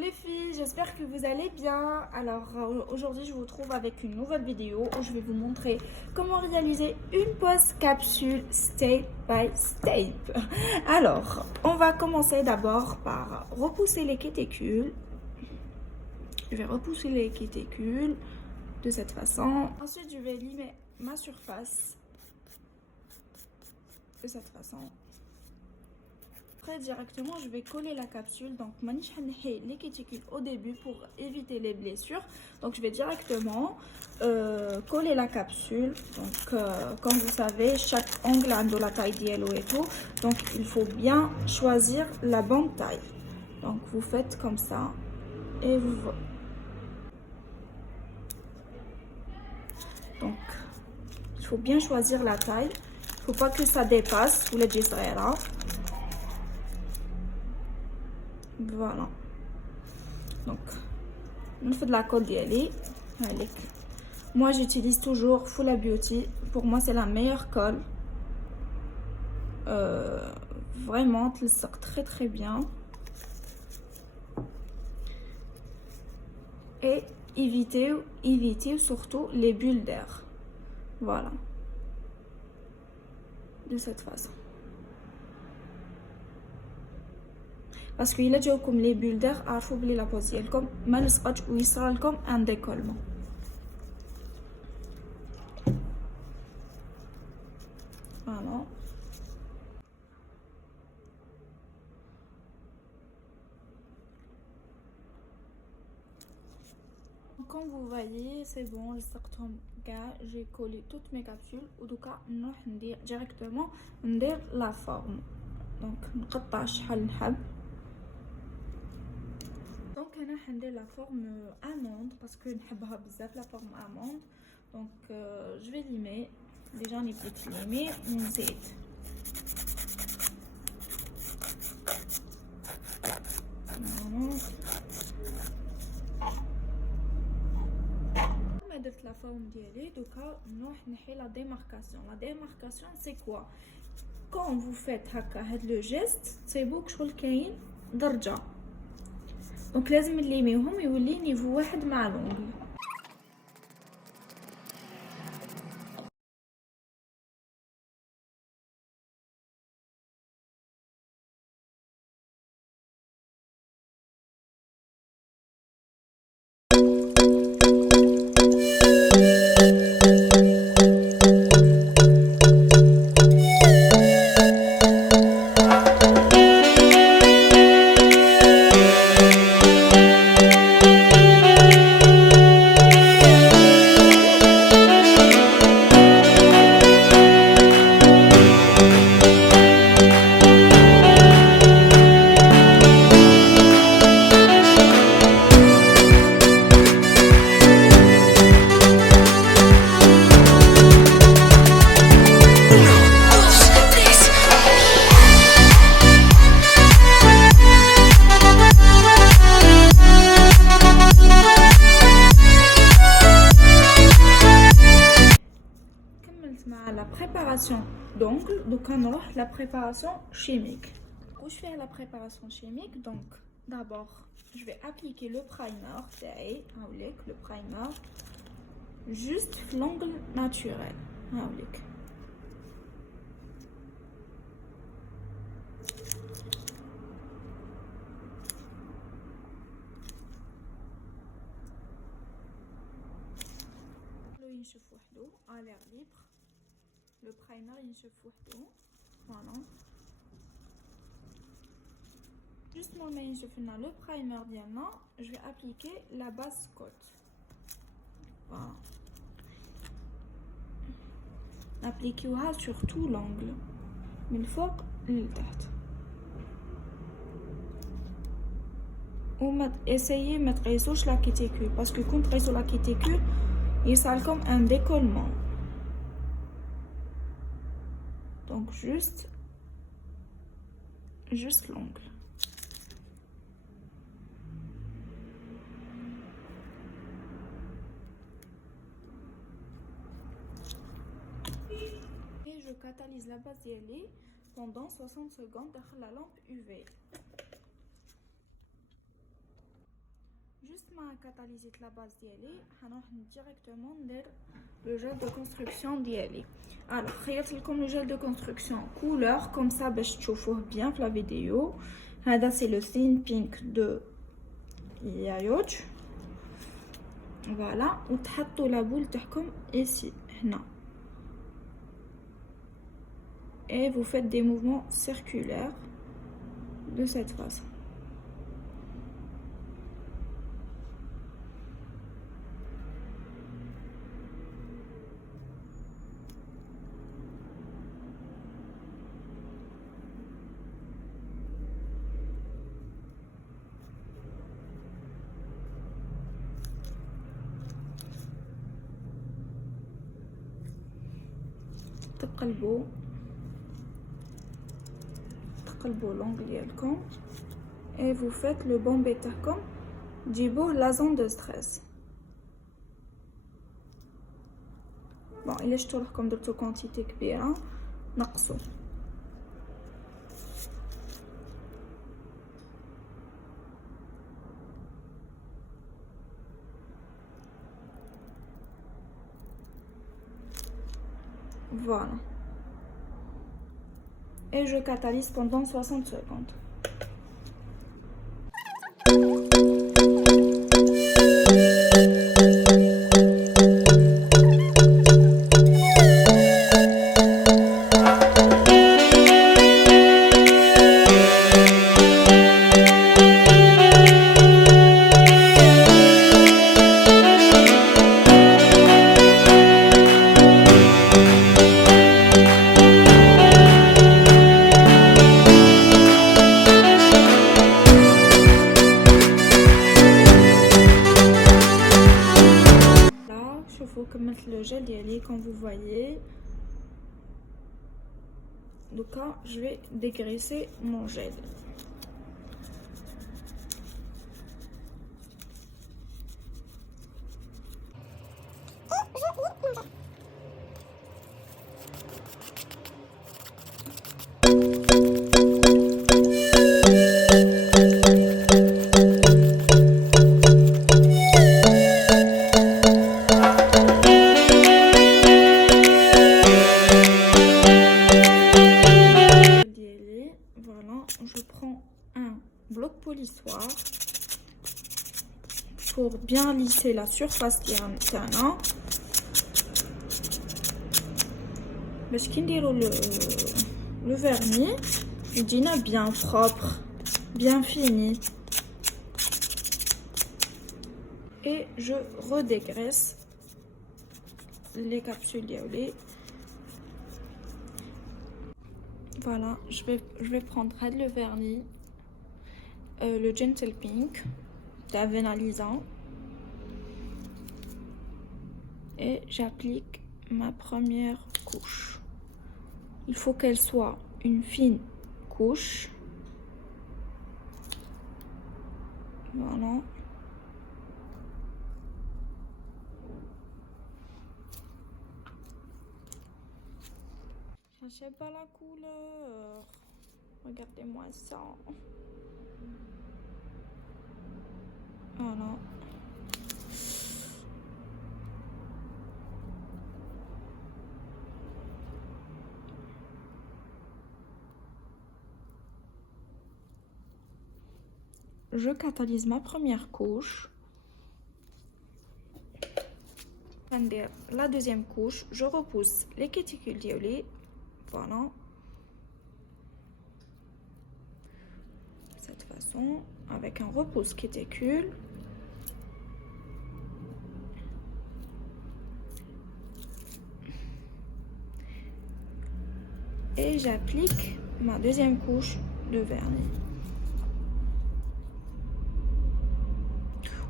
les filles, j'espère que vous allez bien. Alors aujourd'hui je vous retrouve avec une nouvelle vidéo où je vais vous montrer comment réaliser une pose capsule step by step. Alors on va commencer d'abord par repousser les cuticles. Je vais repousser les cuticles de cette façon. Ensuite je vais limer ma surface de cette façon. Après directement je vais coller la capsule, donc manish hanhi les cuticules au début pour éviter les blessures. Donc je vais directement coller la capsule. Donc comme vous savez, chaque ongle a la taille d'yellow et tout, donc il faut bien choisir la bonne taille. Donc vous faites comme ça et vous donc il faut bien choisir la taille, il faut pas que ça dépasse ou les gisrera. Voilà, donc on fait de la colle d'yali. Moi j'utilise toujours Fulla Beauty, pour moi c'est la meilleure colle, vraiment elle sort très très bien. Et évitez surtout les bulles d'air, voilà, de cette façon. Parce que il جاوكم les bulles d'air عارفوا بلي لا بوز ديالكم ما لصقتش ويصرى لكم ان ديكولمون. Voilà. Comme vous voyez, c'est bon, j'ai collé toutes mes capsules. Ou donc نروح ندير directement ندير la forme. Donc نقطع شحال نحب. Donc انا حندير la forme amande parce que نحبها بزاف la forme amande. Donc je vais limer. Déjà les petites limées ونزيد. درت لا فورم ديالي دوكا نروح نحي لا ديماركاسيون. لا ديماركاسيون سي كوا كون vous faites هكا هاد لو جيست تصيبوك شغل كاين درجه، دونك لازم نليميوهم يولي نيفو واحد مع لونغل. La préparation d'ongles, donc on aura la préparation chimique. Où je fais la préparation chimique, donc d'abord je vais appliquer le primer, le primer juste l'ongle naturel. À l'air libre. Le primer ينشف وحده. Voilà. Justement ما ينشف لنا le primer ديالنا, je vais appliquer la base coat. Voilà. Appliquez-la sur tout l'angle, من الفوق للتحت. وما essayez ما تقيسوش la cuticule parce que quand تقيسوا la cuticule يصير لكم un décollement. Donc juste l'ongle. Et je catalyse la base d'yali pendant 60 secondes dans la lampe UV. juste ma catalysé la base ديالي حنروح directement ندير le gel de construction ديالي. alors خيرت لكم le gel de construction couleur comme ça باش تشوفوه bien في la vidéo. هذا c'est le thin pink de Yayoch. voilà وتحطوا la boule تاعكم ici هنا et vous faites des mouvements circulaires de cette façon. تقلبوا l'ongle ديالكم et vous faites le bombé تاعكم تجيبوه la zone de stress. bon الا شفتوا روحكم درتو كونتيتي كبيره نقصوا. voilà et je catalyse pendant 60 secondes. كملت le gel ديالي comme vous voyez. donc là je vais dégraisser mon gel. je prends un bloc polissoir pour bien lisser la surface تاعنا باش كي نديرو le vernis يجينا bien propre, bien fini. et je redégraisse les capsules ديالي. voilà je vais prendre le vernis le Gentle Pink d'Avenalisant et j'applique ma première couche. Il faut qu'elle soit une fine couche. voilà. Je sais pas la couleur. Regardez-moi ça. Voilà. Je catalyse ma première couche. La deuxième couche, je repousse les cuticules d'Ioli. Voilà. De cette façon, avec un repousse cuticule. Et j'applique ma deuxième couche de vernis.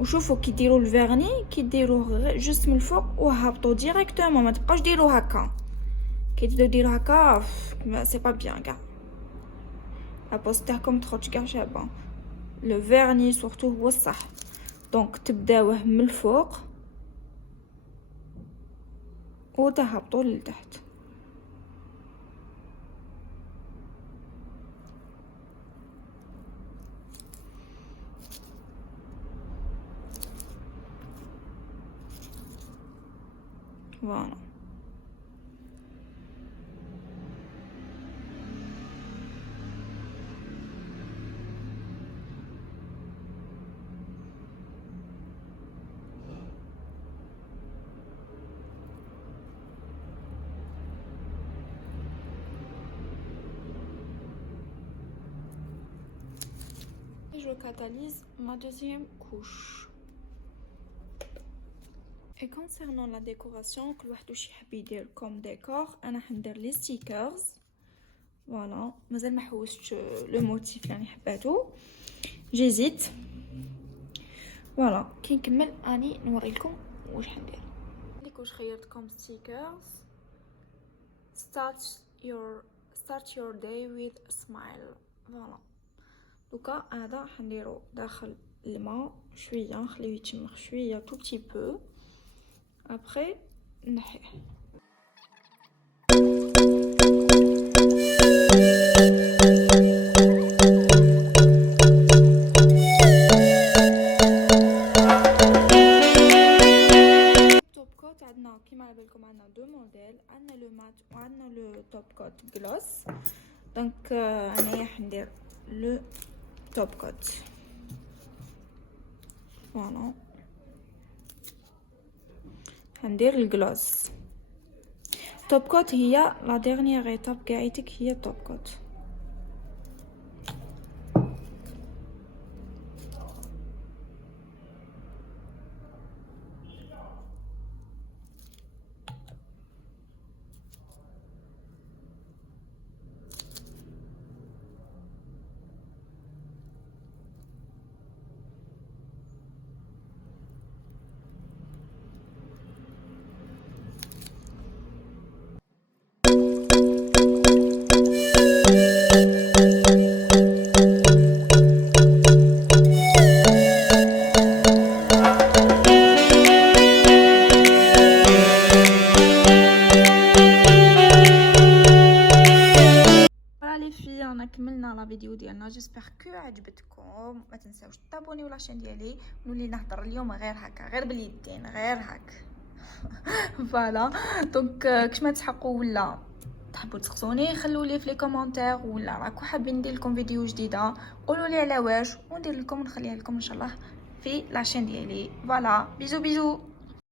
وشوفوا كي ديروا الفيرني كي ديروه جست من الفوق وهبطوا ديريكتومون، ما تبقاوش ديروا هكا. كي تبداو ديروا هكا سي با بيان كاع، لابوست تاعكم تخرج كاع شابه. لو فيرني سورتو هو الصح، دونك تبداوه من الفوق وتهبطوا لتحت. Voilà. Et je catalyse ma deuxième couche. Et concernant la décoration, كل واحد واش يحب يدير comme décor, انا حندير لي ستيكرز. فوالا مازال ما حوستش لو موتيف اللي حباتو، جيزيت. فوالا كي نكمل اني نوري لكم واش حندير. ليك واش خيرتكم ستيكرز. start your day with a smile. فوالا دوكا هذا حنديرو داخل الماء شويه، نخليه يتشمخ شويه تو بتي بو، ابري نحيه. توب كوت عندنا كيما على بالكم عندنا دو موديل، عندنا لو مات وعندنا لو توب كوت جلوس. دونك انايا حندير لو توب كوت. فوالا حندير الجلوس. توب كوت هي لا ديرنيير ايتاب قاعدتك، هي توب كوت. كملنا لا فيديو ديالنا، جيسبر كو عجبتكم. ما تنساوش تابونيو لاشين ديالي، نولي نهضر اليوم غير هكا، غير باليدين، غير هكا. فوالا دونك كش ما تحقوا ولا تحبوا تسقسوني خلوا لي في لي كومونتير، ولا راكم حابين ندير لكم فيديو جديده قولوا لي على واش، وندير لكم نخليها لكم ان شاء الله في لاشين ديالي. فوالا بيزو بيزو.